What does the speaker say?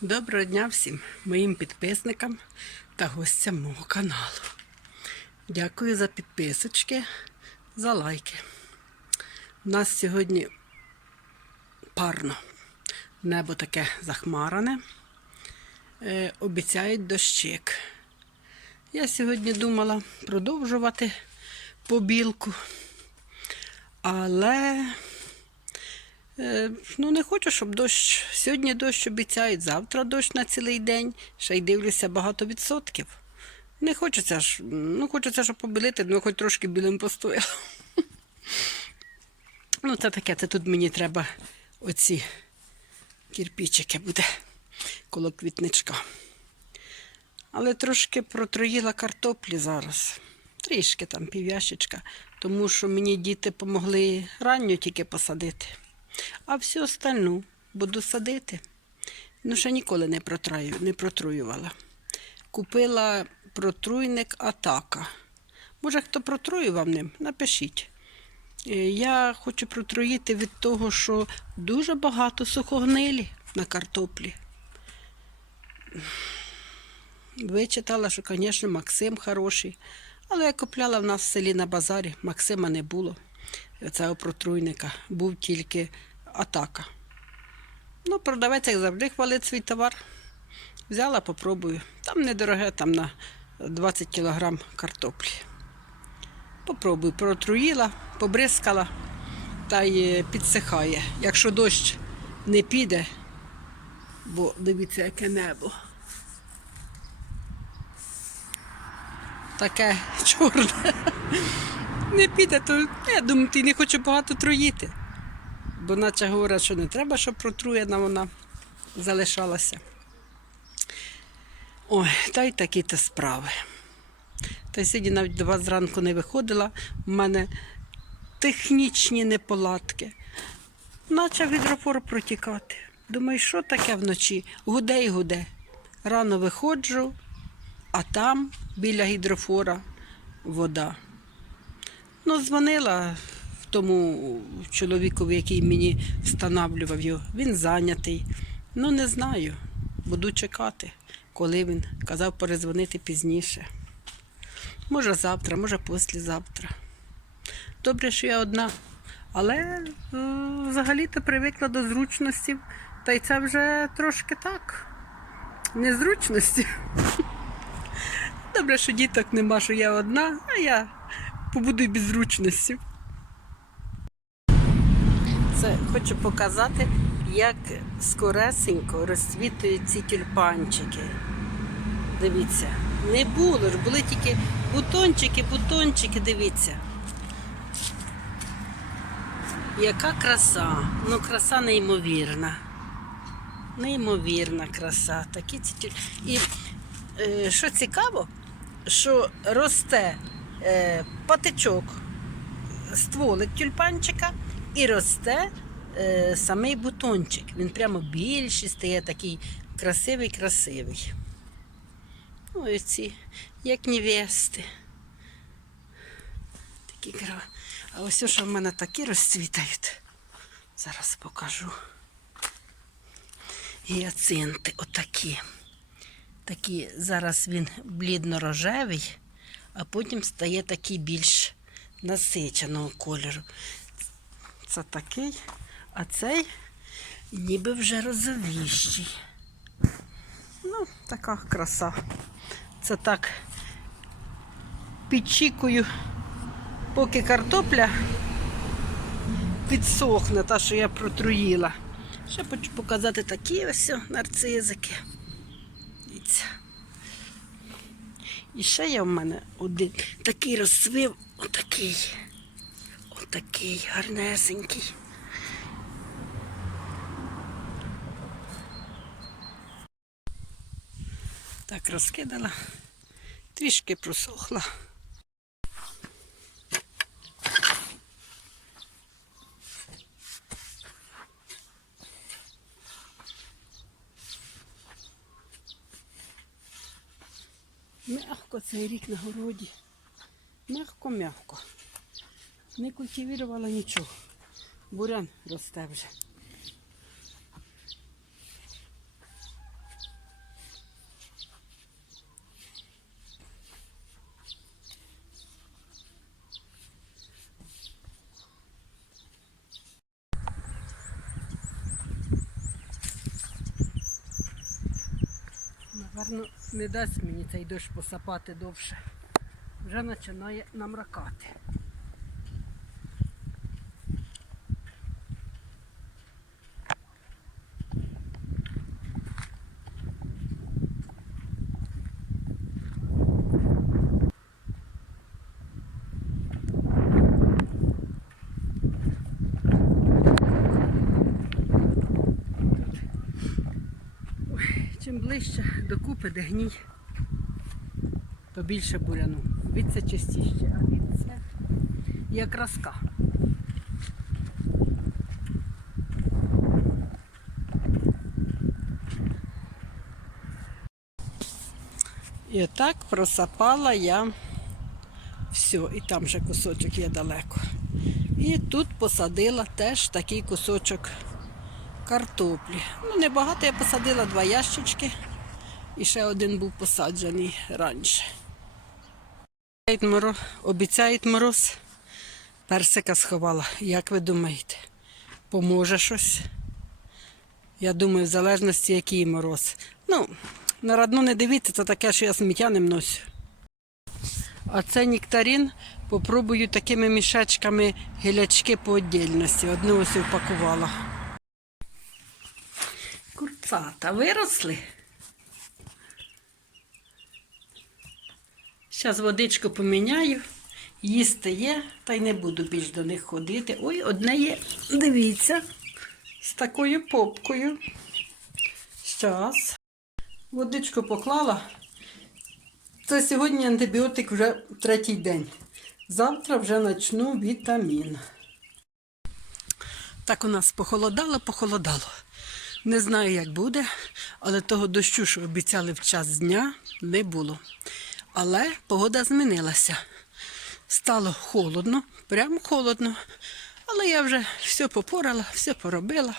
Доброго дня всім моїм підписникам та гостям мого каналу. Дякую за підписочки, за лайки. У нас сьогодні парно. Небо таке захмаране. Е, обіцяють дощик. Я сьогодні думала продовжувати побілку, але Ну, не хочу, щоб дощ. Сьогодні дощ обіцяють, завтра дощ на цілий день. Ще й дивлюся багато відсотків. Не хочеться ж, ну хочеться, щоб побілити, ну хоч трошки білим постояло. Ну, це таке, це тут мені треба оці кірпічики буде коло квітничка. Але трошки протроїла картоплі зараз. Трішки там пів'ящичка, тому що мені діти помогли ранню тільки посадити. А всю остальну буду садити. Ну, ще ніколи не, протраю, не протруювала. Купила протруйник Атака. Може, хто протруював ним, напишіть. Е, Я хочу протруїти від того, що дуже багато сухогнилі на картоплі. Вичитала, що, звісно, Максим хороший. Але я купляла в нас в селі на базарі, Максима не було. Цього протруйника. Був тільки атака. Ну, продавець, як завжди, хвалить свій товар. Взяла, попробую. Там недороге, там на 20 кілограм картоплі. Попробую, протруїла, побризкала та й підсихає. Якщо дощ не піде, бо дивіться, яке небо. Таке чорне. Не піде, то я думаю, ти не хочу багато труїти. Бо наче говорять, що не треба, щоб протруєна вона залишалася. Ой, та й такі то справи. Та й сьогодні навіть до вас зранку не виходила. У мене технічні неполадки. Наче гідрофор протікати. Думаю, що таке вночі? Гуде і гуде. Рано виходжу, а там біля гідрофора вода. Ну, дзвонила тому чоловікові, який мені встановлював його. Він зайнятий. Ну, не знаю. Буду чекати, коли він казав перезвонити пізніше. Може завтра, може післязавтра. Добре, що я одна. Але е, взагалі-то привикла до зручності. Та й це вже трошки так. Незручності. Добре, що діток нема, що я одна, а я побуду без зручності. Це хочу показати, як скоресенько розцвітують ці тюльпанчики. Дивіться, не було ж, були тільки бутончики, бутончики, дивіться. Яка краса, ну краса неймовірна. Неймовірна краса. Такі ці тюль... І е, що цікаво, що росте е, патичок, стволик тюльпанчика і росте е, самий бутончик. Він прямо більший стає такий красивий-красивий. Ось ці, як невести. Такі кра... А ось що в мене такі розцвітають. Зараз покажу. Гіацинти отакі. Такі, зараз він блідно-рожевий, а потім стає такий більш насиченого кольору. Це такий, а цей ніби вже розовіщий. Ну, така краса. Це так підчікую, поки картопля підсохне, та, що я протруїла. Ще хочу показати такі ось нарцизики. Дивіться. І ще є в мене один такий розсвив, отакий. Отакий гарнесенький. Так розкидала, трішки просохла. Мягко цей рік на городі. Мягко-мягко. Не культивувала нічого. Бурян росте вже. Гарно не дасть мені цей дощ посапати довше. Вже починає намракати. Ближче до купи, де гній, то більше буряну. Від це частіше, а від це як раска. І так просапала я все, і там ще кусочок є далеко. І тут посадила теж такий кусочок картоплі. Ну, небагато я посадила два ящички. І ще один був посаджений раніше. Обіцяють мороз. Персика сховала. Як ви думаєте, поможе щось? Я думаю, в залежності, який мороз. Ну, на родну не дивіться, це таке, що я сміття не носю. А це нектарин. Попробую такими мішечками гілячки по віддільності. Одну ось упакувала. Курцата виросли. Зараз водичку поміняю. Їсти є, та й не буду більш до них ходити. Ой, одне є, дивіться, з такою попкою. Щас. Водичку поклала. Це сьогодні антибіотик вже третій день. Завтра вже почну вітамін. Так у нас похолодало, похолодало. Не знаю, як буде, але того дощу, що обіцяли в час дня, не було. Але погода змінилася. Стало холодно, прямо холодно. Але я вже все попорала, все поробила.